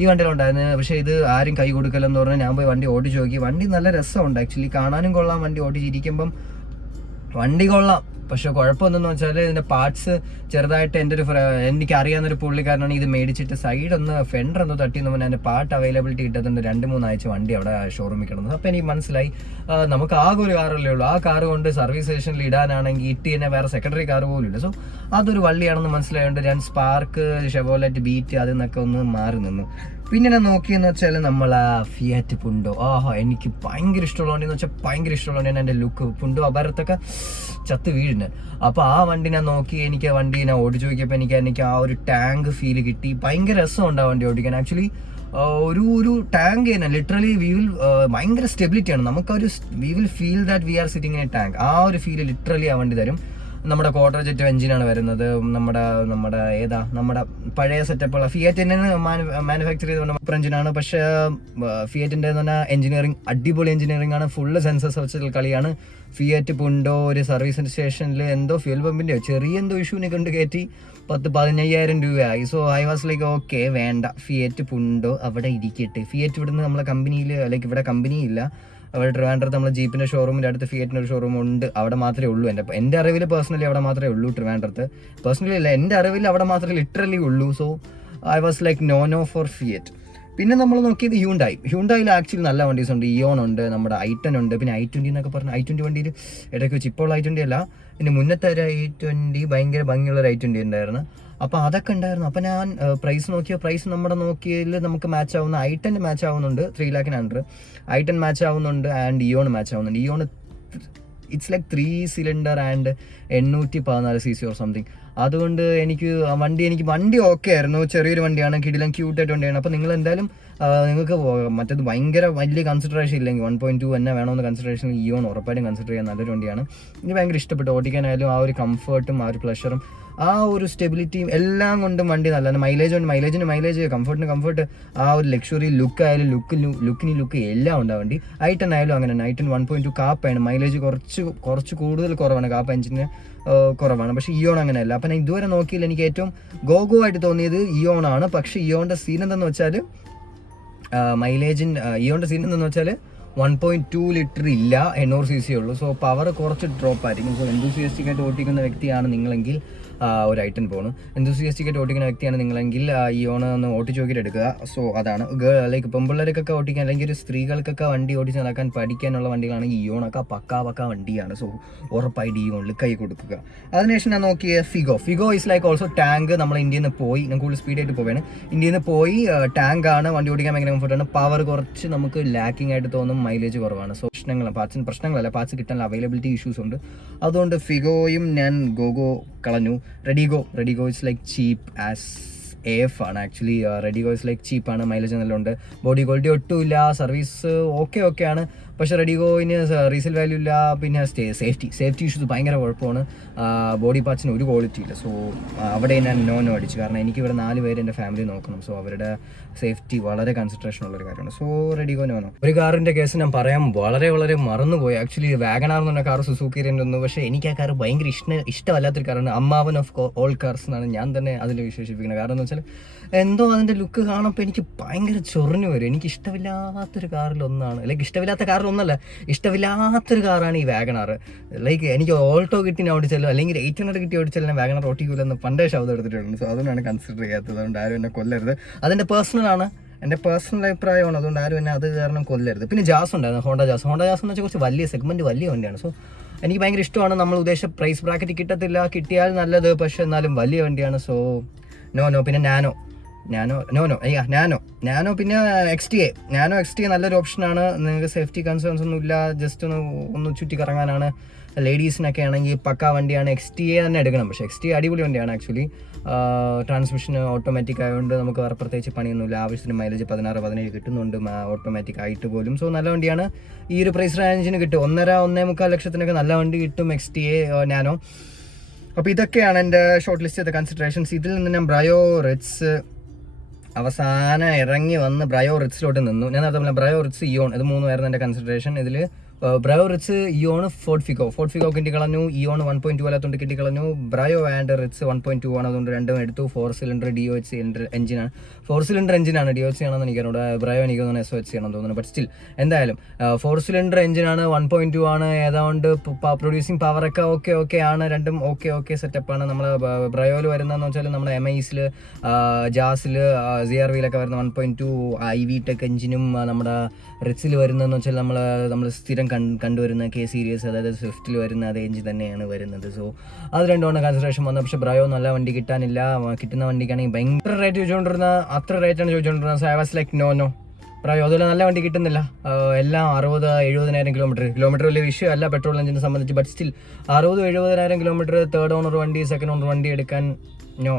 ഈ വണ്ടിയിലുണ്ടായിരുന്നു. പക്ഷേ ഇത് ആരും കൈ കൊടുക്കലെന്ന് പറഞ്ഞാൽ ഞാൻ പോയി വണ്ടി ഓടിച്ച് നോക്കി. വണ്ടി നല്ല രസമുണ്ട് ആക്ച്വലി, കാണാനും കൊള്ളാം. വണ്ടി ഓടിച്ചിരിക്കുമ്പം വണ്ടി കൊള്ളാം. പക്ഷെ കുഴപ്പമെന്തെന്ന് വെച്ചാൽ ഇതിൻ്റെ പാർട്സ് ചെറുതായിട്ട് എനിക്ക് അറിയാവുന്നൊരു പുള്ളിക്കാരനാണ് ഇത് മേടിച്ചിട്ട് സൈഡൊന്ന് ഫെൻഡർ ഒന്ന് തട്ടിയെന്ന് പറഞ്ഞാൽ അതിൻ്റെ പാർട്ട് അവൈലബിലിറ്റി കിട്ടാത്തതുകൊണ്ട് 2-3 ആഴ്ച വണ്ടി അവിടെ ഷോറൂമിൽ കിടന്നത്. അപ്പോൾ എനിക്ക് മനസ്സിലായി നമുക്ക് ആകെ ഒരു കാറല്ലേ ഉള്ളൂ. ആ കാർ കൊണ്ട് സർവീസ് സ്റ്റേഷനിൽ ഇടാനാണെങ്കിൽ ഇട്ട് തന്നെ വേറെ സെക്കൻഡറി കാർ പോലും ഇല്ല. സോ അതൊരു വള്ളിയാണെന്ന് മനസ്സിലായതുകൊണ്ട് ഞാൻ സ്പാർക്ക്, ഷെവോലെറ്റ്, ബീറ്റ് അതിൽ നിന്നൊക്കെ ഒന്ന് മാറി നിന്നു. പിന്നെ ഞാൻ നോക്കിയെന്ന് വെച്ചാൽ നമ്മളെ ഫിയാറ്റ് പുണ്ടോ. എനിക്ക് ഭയങ്കര ഇഷ്ടമുള്ള വണ്ടി എന്ന് വെച്ചാൽ ഭയങ്കര ഇഷ്ടമുള്ള വണ്ടിയാണ്. എൻ്റെ ലുക്ക് പുണ്ടോ അപരത്തൊക്കെ ചത്ത് വീഴുന്നത്. അപ്പോൾ ആ വണ്ടി ഞാൻ നോക്കി, എനിക്ക് ആ വണ്ടി ഞാൻ ഓടിച്ചു നോക്കിയപ്പോൾ എനിക്ക് ആ ഒരു ടാങ്ക് ഫീൽ കിട്ടി. ഭയങ്കര രസമുണ്ട് ആ വണ്ടി ഓടിക്കാൻ. ആക്ച്വലി ഒരു ടാങ്ക് തന്നെ ലിറ്ററലി ഭയങ്കര സ്റ്റെബിലിറ്റിയാണ്. നമുക്കൊരു we will feel that we are sitting in A tank. ആ ഒരു ഫീൽ ലിറ്ററലി ആ വണ്ടി തരും. നമ്മുടെ ക്വാർട്ടർ ജെറ്റ് എഞ്ചിനാണ് വരുന്നത്. നമ്മുടെ പഴയ സെറ്റപ്പുള്ള ഫിയറ്റിനെ മാനുഫാക്ചർ ചെയ്തുകൊണ്ട് എഞ്ചിനാണ്. പക്ഷേ ഫിയറ്റിൻ്റെ എന്ന് പറഞ്ഞാൽ എഞ്ചിനീയറിംഗ് അടിപൊളി എഞ്ചിനീയറിംഗ് ആണ്. ഫുള്ള് സെൻസസ് വെച്ചിട്ടുള്ള കളിയാണ്. ഫിയറ്റ് പുണ്ടോ ഒരു സർവീസ് സ്റ്റേഷനിൽ എന്തോ ഫ്യൂൽ പമ്പിൻ്റെയോ ചെറിയ എന്തോ ഇഷ്യൂവിനെ കൊണ്ട് കയറ്റി 10-15,000 രൂപയായി. So I was like okay വേണ്ട, ഫിയറ്റ് പുണ്ടോ അവിടെ ഇരിക്കട്ടെ. ഫിയറ്റ് ഇവിടുന്ന് നമ്മളെ കമ്പനിയിൽ ലൈക്ക് ഇവിടെ കമ്പനിയില്ല. അവിടെ ട്രിവാൻഡ്രത്ത് നമ്മൾ ജീപ്പിൻ്റെ ഷോറൂമിൻ്റെ അടുത്ത് ഫിയറ്റിൻ്റെ ഒരു ഷോറൂം ഉണ്ട്. അവിടെ മാത്രമേ ഉള്ളൂ. എൻ്റെ അറിവിൽ പേഴ്സണലി അവിടെ മാത്രമേ ഉള്ളൂ ട്രിവാൻഡ്രത്ത്. പേഴ്സണലി അല്ല, എൻ്റെ അറിവിൽ അവിടെ മാത്രമേ ലിറ്ററലി ഉള്ളൂ. So I was like no for Fiat. പിന്നെ നമ്മൾ നോക്കിയത് ഹ്യൂണ്ടായിൽ ആക്ച്വലി നല്ല വണ്ടീസ് ഉണ്ട്. ഇയോൺ ഉണ്ട്, നമ്മുടെ i10 ഉണ്ട്, പിന്നെ i20 എന്നൊക്കെ പറഞ്ഞാൽ i20 വണ്ടിയിൽ ഇടയ്ക്ക് വെച്ച് ഇപ്പോൾ i20 അല്ല, ഇതിൻ്റെ മുന്നത്തെ ഒരു i20 ഭയങ്കര ഭംഗിയുള്ളൊരു i20 ഉണ്ടായിരുന്നു. അപ്പോൾ അതൊക്കെ ഉണ്ടായിരുന്നു. അപ്പോൾ ഞാൻ പ്രൈസ് നമ്മുടെ നോക്കിയതിൽ നമുക്ക് മാച്ച് ആവുന്ന i10 മാച്ച് ആവുന്നുണ്ട്. 3 lakhന് അണ്ടർ i10 മാച്ച് ആവുന്നുണ്ട്. ആൻഡ് ഇയോൺ മാച്ച് ആവുന്നുണ്ട്. Eon it's like 3 cylinder and 814 cc or something. അതുകൊണ്ട് എനിക്ക് വണ്ടി ഓക്കെ ആയിരുന്നു. ചെറിയൊരു വണ്ടിയാണ്, കിടിലം ക്യൂട്ടായിട്ട് വണ്ടിയാണ്. അപ്പോൾ നിങ്ങൾ എന്തായാലും നിങ്ങൾക്ക് മറ്റേത് ഭയങ്കര വലിയ കൺസിഡറേഷൻ ഇല്ലെങ്കിൽ 1.2 തന്നെ വേണമെന്ന് കൺസിഡറേഷൻ ഇയോൺ ഉറപ്പായിട്ടും കൺസിഡർ ചെയ്യാൻ നല്ലൊരു വണ്ടിയാണ്. എനിക്ക് ഭയങ്കര ഇഷ്ടപ്പെട്ടു. ഓടിക്കാനായാലും ആ ഒരു കംഫർട്ടും ആ ഒരു പ്ലഷറും ആ ഒരു സ്റ്റെബിലിറ്റിയും എല്ലാം കൊണ്ടും വണ്ടി നല്ലതാണ്. മൈലേജ്, കംഫർട്ട്, ആ ഒരു ലക്ഷറി ലുക്ക് ആയാലും ലുക്ക് എല്ലാം ഉണ്ട് വണ്ടി. i10 ആയാലും അങ്ങനെ തന്നെ. i10 1.2 കാപ്പാണ്. മൈലേജ് കുറച്ച് കൂടുതൽ കുറവാണ്, കാപ്പ് എഞ്ചിന് കുറവാണ്. പക്ഷേ ഇയോൺ അങ്ങനെയല്ല. അപ്പം ഞാൻ ഇതുവരെ നോക്കിയില്ല, എനിക്ക് ഏറ്റവും ഗോ ആയിട്ട് തോന്നിയത് ഇയോൺ ആണ്. പക്ഷേ ഇയോണിൻ്റെ സീൻ എന്തെന്ന് വെച്ചാൽ മൈലേജിൻ ഇയോൻ്റെ സീൻ എന്ന് വെച്ചാൽ 1.2 ലിറ്റർ ഇല്ല, 800 cc ഉള്ളൂ. സോ പവർ കുറച്ച് ഡ്രോപ്പ് ആയിരിക്കും. സോ എന്തൂസിയാസ്റ്റിക് ആയിട്ട് ഓടിക്കുന്ന വ്യക്തിയാണ് നിങ്ങളെങ്കിൽ ഒരു ഐറ്റൻ പോണ്. എന്തൂസിയാസ്റ്റിക് ആയിട്ട് ഓടിക്കുന്ന വ്യക്തിയാണ് നിങ്ങളെങ്കിൽ ഇയോണ് ഒന്ന് ഓടിച്ച് നോക്കിയിട്ട് എടുക്കുക. സോ അതാണ് ലൈക്ക് പെമ്പിള്ളേർക്കൊക്കെ ഓടിക്കാൻ അല്ലെങ്കിൽ ഒരു സ്ത്രീകൾക്കൊക്കെ വണ്ടി ഓടിച്ച് നടക്കാൻ പഠിക്കാനുള്ള വണ്ടികളാണ് ഇയോണൊക്കെ പക്കാ വണ്ടിയാണ്. സോ ഉറപ്പായിട്ട് ഇയോണിൽ കൈ കൊടുക്കുക. അതിനുശേഷം ഞാൻ നോക്കിയ Figo is like also tank. നമ്മൾ ഇന്ത്യയിൽ നിന്ന് പോയി, ഞാൻ കൂടുതൽ സ്പീഡായിട്ട് പോവുകയാണ്. ഇന്ത്യയിൽ നിന്ന് പോയി ടാങ്കാണ്, വണ്ടി ഓടിക്കാൻ ഭയങ്കര കംഫർട്ടാണ്. പവർ കുറച്ച് നമുക്ക് ലാക്കിംഗ് ആയിട്ട് തോന്നും, മൈലേജ് കുറവാണ്. സോ പ്രശ്നങ്ങളല്ല, പാർട്സ് കിട്ടാനുള്ള അവൈലബിലിറ്റി ഇഷ്യൂസ് ഉണ്ട്. അതുകൊണ്ട് ഫിഗോയും ഞാൻ ഗോഗോ കളഞ്ഞു. Redigo is like cheap as AF ആണ് ആക്ച്വലി. റെഡിഗോ ഇസ് ലൈക്ക് ചീപ്പാണ്, മൈലേജ് നല്ല ഉണ്ട്, ബോഡി ക്വാളിറ്റി ഒട്ടുമില്ല, സർവീസ് ഓക്കെ ആണ്. പക്ഷേ റെഡിഗോയിന് റീസെയിൽ വാല്യൂ ഇല്ല. പിന്നെ സേഫ്റ്റി ഇഷ്യൂസ് ഭയങ്കര കുഴപ്പമാണ്. ബോഡി പാർട്സിന് ഒരു ക്വാളിറ്റി ഇല്ല. സോ അവിടെ ഞാൻ നോ അടിച്ചു. കാരണം എനിക്ക് ഇവിടെ 4 പേര് എൻ്റെ ഫാമിലി നോക്കണം. സോ അവരുടെ സേഫ്റ്റി വളരെ കൺസിഡറേഷൻ ഉള്ളൊരു കാര്യമാണ്. So Redigo no. ഒരു കാറിൻ്റെ കേസ് ഞാൻ പറയാൻ വളരെ മറന്നുപോയി. ആക്ച്വലി വാഗണാർ എന്ന് പറഞ്ഞ കാർ സുസൂക്കിൻ്റെ ഒന്ന്. പക്ഷേ എനിക്ക് ആ കാർ ഭയങ്കര ഇഷ്ടമല്ലാത്തൊരു കാറാണ്. അമ്മാവൻ ഓഫ് ഓൾ കാർസ് എന്നാണ് ഞാൻ തന്നെ അതിൽ വിശേഷിപ്പിക്കുന്നത്. കാരണം എന്ന് വെച്ചാൽ എന്തോ അതിൻ്റെ ലുക്ക് കാണുമ്പോൾ എനിക്ക് ഭയങ്കര ചൊറിഞ്ഞു വരും. എനിക്ക് ഇഷ്ടമില്ലാത്തൊരു കാറിലൊന്നാണ്, ലൈക്ക് ഇഷ്ടമില്ലാത്ത കാറിലൊന്നല്ല, ഇഷ്ടമില്ലാത്തൊരു കാറാണ് ഈ വാഗണാർ. ലൈക്ക് എനിക്ക് ഓൾട്ടോ കിട്ടി ഞാൻ ഓടിച്ചാലോ അല്ലെങ്കിൽ 800 കിട്ടി ഓടിച്ചാലും ഞാൻ വാഗണാർ ഓട്ടിക്കൂലെന്ന് പണ്ടേ ശബ്ദം എടുത്തിട്ടുണ്ട്. സോ അതുകൊണ്ടാണ് കൺസിഡർ ചെയ്യാത്തത്. അതുകൊണ്ട് ആരും എന്നെ കൊല്ലരുത്. അതിൻ്റെ പേഴ്സണലാണ്, എൻ്റെ പേഴ്സണൽ അഭിപ്രായമാണ്. അതുകൊണ്ട് ആരും എന്നെ അത് കാരണം കൊല്ലരുത്. പിന്നെ ജാസ് ഉണ്ടായിരുന്നു, ഹോണ്ട ജാസ് എന്ന് വെച്ചാൽ കുറച്ച് വലിയ സെഗ്മെൻറ്റ്, വലിയ വണ്ടിയാണ്. സോ എനിക്ക് ഭയങ്കര ഇഷ്ടമാണ്. നമ്മൾ ഉദ്ദേശിച്ച പ്രൈസ് ബ്രാക്കറ്റ് കിട്ടത്തില്ല, കിട്ടിയാൽ നല്ലത്, പക്ഷെ എന്നാലും വലിയ വണ്ടിയാണ്. So no. പിന്നെ നാനോ പിന്നെ നാനോ XTA നല്ലൊരു ഓപ്ഷനാണ്. നിങ്ങൾക്ക് സേഫ്റ്റി കൺസേൺസ് ഒന്നും ഇല്ല, ജസ്റ്റ് ഒന്ന് ചുറ്റി കറങ്ങാനാണ്. ലേഡീസിനൊക്കെ ആണെങ്കിൽ പക്കാ വണ്ടിയാണ്. XTA തന്നെ എടുക്കണം. പക്ഷേ XTA അടിപൊളി വണ്ടിയാണ് ആക്ച്വലി. ട്രാൻസ്മിഷൻ ഓട്ടോമാറ്റിക് ആയതുകൊണ്ട് നമുക്ക് വേറെ പ്രത്യേകിച്ച് പണിയൊന്നുമില്ല. ആവശ്യത്തിന് മൈലേജ് 16-17 കിട്ടുന്നുണ്ട് ഓട്ടോമാറ്റിക് ആയിട്ട് പോലും. സോ നല്ല വണ്ടിയാണ്. ഈ ഒരു പ്രൈസ് റേഞ്ചിന് കിട്ടും. 1.5-1.25 ലക്ഷത്തിനൊക്കെ നല്ല വണ്ടി കിട്ടും XTA നാനോ. അപ്പോൾ ഇതൊക്കെയാണ് എൻ്റെ ഷോർട്ട് ലിസ്റ്റ് ചെയ്ത കൺസിഡറേഷൻസ്. ഇതിൽ നിന്ന് ഞാൻ ബ്രയോ റിറ്റ്സ് അവസാനം ഇറങ്ങി വന്ന് ബ്രയോ റിറ്റ്സിലോട്ട് നിന്നു. ഞാൻ നേരത്തെ ബ്രയോ റിറ്റ്സ് ഇയോൺ, ഇത് 3 ആയിരുന്നു എൻ്റെ കൺസിഡറേഷൻ. ഇതിൽ Brio Ritz, Eon, Ford Figo കിട്ടിക്കളഞ്ഞു. ഇയോൺ 1.2 അല്ലാത്തതുകൊണ്ട് കിട്ടിക്കളഞ്ഞു. ബ്രയോ ആൻഡ് റിറ്റ്സ് 1.2 ആണ്, അതുകൊണ്ട് രണ്ടും എടുത്തു. 4 സിലിണ്ടർ DOHC എഞ്ചിനാണ്. 4 സിലിണ്ടർ എഞ്ചിനാണ്, DOHC ആണെന്ന് എനിക്കറിയാം. ബ്രയോ എനിക്ക് തോന്നുന്നു SOHC ആണെന്ന് തോന്നുന്നു. ബട്ട് സ്റ്റിൽ എന്തായാലും 4 സിലിണ്ടർ എഞ്ചിനാണ്, 1.2 ആണ്. ഏതാണ്ട് പ്രൊഡ്യൂസിങ് പവറൊക്കെ ഓക്കെ ആണ്. രണ്ടും ഓക്കെ സെറ്റപ്പാണ്. നമ്മൾ ബ്രയോയിൽ വരുന്നതെന്ന് വെച്ചാൽ നമ്മുടെ MIസിൽ, ജാസിൽ, ZR-വിയിലൊക്കെ വരുന്ന 1.2 IV ടെക് എഞ്ചിനും, നമ്മുടെ റിറ്റ്സിൽ വരുന്നതെന്ന് വെച്ചാൽ നമ്മൾ സ്ഥിരം കണ്ടുവരുന്ന K സീരീസ്, അതായത് സ്വിഫ്റ്റിൽ വരുന്ന അതേ എഞ്ചിൻ തന്നെയാണ് വരുന്നത്. സോ അത് രണ്ടുമാണ് കൺസിഡറേഷൻ വന്നത്. പക്ഷേ ബ്രയോ നല്ല വണ്ടി കിട്ടാനില്ല. കിട്ടുന്ന വണ്ടിക്കാണെങ്കിൽ ഭയങ്കര റേറ്റ് ചോദിച്ചുകൊണ്ടിരുന്ന, അത്ര റേറ്റാണ് ചോദിച്ചുകൊണ്ടിരുന്നത്. So I was like no Brio. അതുപോലെ നല്ല വണ്ടി കിട്ടുന്നില്ല. എല്ലാം 60,000-70,000 കിലോമീറ്റർ വലിയ വിഷയമല്ല പെട്രോൾ എഞ്ചിനെ സംബന്ധിച്ച്. But still 60,000-70,000 kilometre third owner വണ്ടി, സെക്കൻഡ് ഓണർ വണ്ടി എടുക്കാൻ നോ,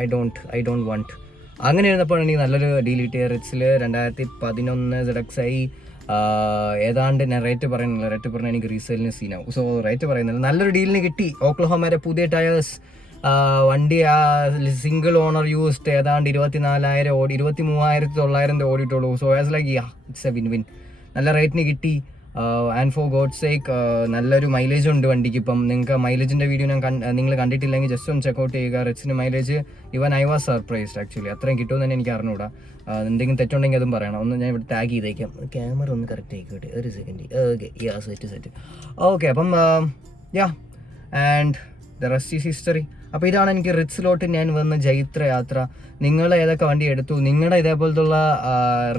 ഐ ഡോണ്ട് വാണ്ട്. അങ്ങനെ ഇരുന്നപ്പോൾ എനിക്ക് നല്ലൊരു ഡീൽ കിട്ടിയ റിറ്റ്സിൽ 2011 ZXi. ഏതാണ്ട് ഞാൻ റേറ്റ് പറയുന്നില്ല, റേറ്റ് പറഞ്ഞാൽ എനിക്ക് റീസെയിലിന് സീനാവും. സോ റേറ്റ് പറയുന്നില്ല. നല്ലൊരു ഡീലിന് കിട്ടി. ഓക്ലഹോമയുടെ പുതിയ ടയേഴ്സ്, വണ്ടി സിംഗിൾ ഓണർ യൂസ്ഡ്, ഏതാണ്ട് 24,000 ഓടി, 23,900 ഓടിയിട്ടുള്ളൂ. So as like it's a win. നല്ല റേറ്റിന് കിട്ടി. ആൻഡ് ഫോർ ഗോഡ് സേക്ക് നല്ലൊരു മൈലേജ് ഉണ്ട് വണ്ടിക്ക്. ഇപ്പം നിങ്ങൾക്ക് മൈലേജിൻ്റെ വീഡിയോ നിങ്ങൾ കണ്ടിട്ടില്ലെങ്കിൽ ജസ്റ്റ് ഒന്ന് ചെക്കൗട്ട് ചെയ്യുക. റിറ്റ്സിന് mileage even I was surprised actually. അത്രയും കിട്ടുമെന്ന് തന്നെ എനിക്ക് അറിഞ്ഞൂടാ. എന്തെങ്കിലും തെറ്റുണ്ടെങ്കിൽ അതും പറയണം. ഒന്ന് ഞാൻ ഇവിടെ ടാഗ് ചെയ്തേക്കാം. ക്യാമറ ഒന്ന് കറക്റ്റ് ആയിക്കോട്ടെ, ഒരു സെക്കൻഡ്. Set okay. അപ്പം and the rest is history. അപ്പോൾ ഇതാണ് എനിക്ക് റിറ്റ്സിലോട്ട് ഞാൻ വന്ന ജൈത്ര യാത്ര. നിങ്ങൾ ഏതൊക്കെ വണ്ടി എടുത്തു, നിങ്ങളുടെ ഇതേപോലത്തുള്ള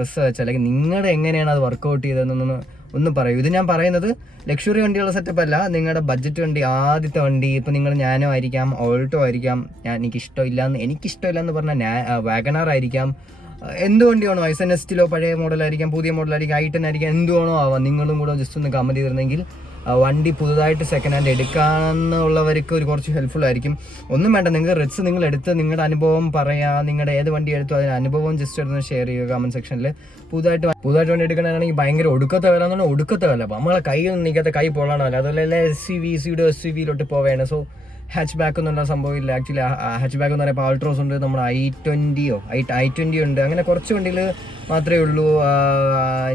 റിസർച്ച് അല്ലെങ്കിൽ നിങ്ങളുടെ എങ്ങനെയാണ് അത് വർക്കൗട്ട് ചെയ്തതെന്നൊന്ന് പറയൂ. ഇത് ഞാൻ പറയുന്നത് ലക്ഷറി വണ്ടിയുള്ള സെറ്റപ്പ് അല്ല, നിങ്ങളുടെ ബഡ്ജറ്റ് വണ്ടി, ആദ്യത്തെ വണ്ടി. ഇപ്പം നിങ്ങൾ നാനോ ആയിരിക്കാം, ഓൾട്ടോ ആയിരിക്കാം, എനിക്കിഷ്ടമില്ല എന്ന് പറഞ്ഞാൽ വാഗണാർ ആയിരിക്കാം, എന്ത് വണ്ടിയാണോ, SNSറ്റിലോ പഴയ മോഡലായിരിക്കാം, പുതിയ മോഡലായിരിക്കാം, i10 ആയിരിക്കാം, എന്തുവാണോ ആവാം. നിങ്ങളും കൂടെ ജസ്റ്റ് ഒന്ന് കമൻറ്റ് ചെയ്തിരുന്നെങ്കിൽ വണ്ടി പുതുതായിട്ട് സെക്കൻഡ് ഹാൻഡ് എടുക്കാനുള്ളവർക്ക് ഒരു കുറച്ച് ഹെൽപ്ഫുൾ ആയിരിക്കും. ഒന്നും വേണ്ട, നിങ്ങൾ റിറ്റ്സ് നിങ്ങൾ എടുത്ത് നിങ്ങളുടെ അനുഭവം പറയാം. നിങ്ങളുടെ ഏത് വണ്ടി എടുത്തു അതിന് അനുഭവം ജസ്റ്റ് എടുത്ത് ഷെയർ ചെയ്യുക കമൻറ്റ് സെക്ഷനിൽ. പുതുതായിട്ട് വണ്ടി എടുക്കണമെങ്കിൽ ഭയങ്കര ഒടുക്കത്തെ വില എന്ന് പറഞ്ഞാൽ ഒടുക്കത്തെ വില. അപ്പോൾ നമ്മളെ കൈയൊന്നും നിൽക്കാത്ത കൈ പൊള്ളണമല്ല. അതുപോലെ SUVയിലോട്ട് പോവുകയാണ്. സോ ഹാച്ച് ബാക്ക് എന്നുള്ള സംഭവമില്ല ആക്ച്വലി. ഹാച്ച് ബാക്ക് എന്ന് പറയുമ്പോൾ ആൾട്രോസ് ഉണ്ട്, നമ്മുടെ i20 ഉണ്ട്. അങ്ങനെ കുറച്ച് വണ്ടികൾ മാത്രമേ ഉള്ളൂ.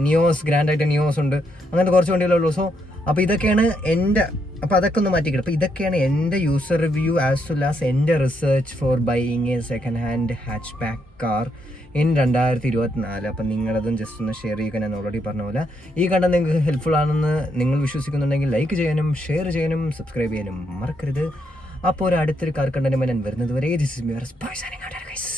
നിയോസ്, ഗ്രാൻഡ് ആയിട്ട് നിയോസ് ഉണ്ട്. അങ്ങനത്തെ കുറച്ച് വണ്ടികളേ ഉള്ളൂ. സോ അപ്പോൾ ഇതൊക്കെയാണ് എൻ്റെ, അപ്പോൾ അതൊക്കെ ഒന്ന് മാറ്റിക്കിടും. അപ്പോൾ ഇതൊക്കെയാണ് എൻ്റെ user review as well as എൻ്റെ research for buying a second hand hatchback car in 2024. അപ്പം നിങ്ങളതും ജസ്റ്റ് ഒന്ന് ഷെയർ ചെയ്യുക. ഞാൻ ഓൾറെഡി പറഞ്ഞ പോലെ ഈ കണ്ടന്റ് നിങ്ങൾക്ക് ഹെൽപ്ഫുൾ ആണെന്ന് നിങ്ങൾ വിശ്വസിക്കുന്നുണ്ടെങ്കിൽ ലൈക്ക് ചെയ്യാനും ഷെയർ ചെയ്യാനും സബ്സ്ക്രൈബ് ചെയ്യാനും മറക്കരുത്. അപ്പോൾ ഒരു അടുത്തൊരു കാർ കണ്ടന്റുമായി ഞാൻ വരുന്നത് വരെ this is me your spice signing out guys.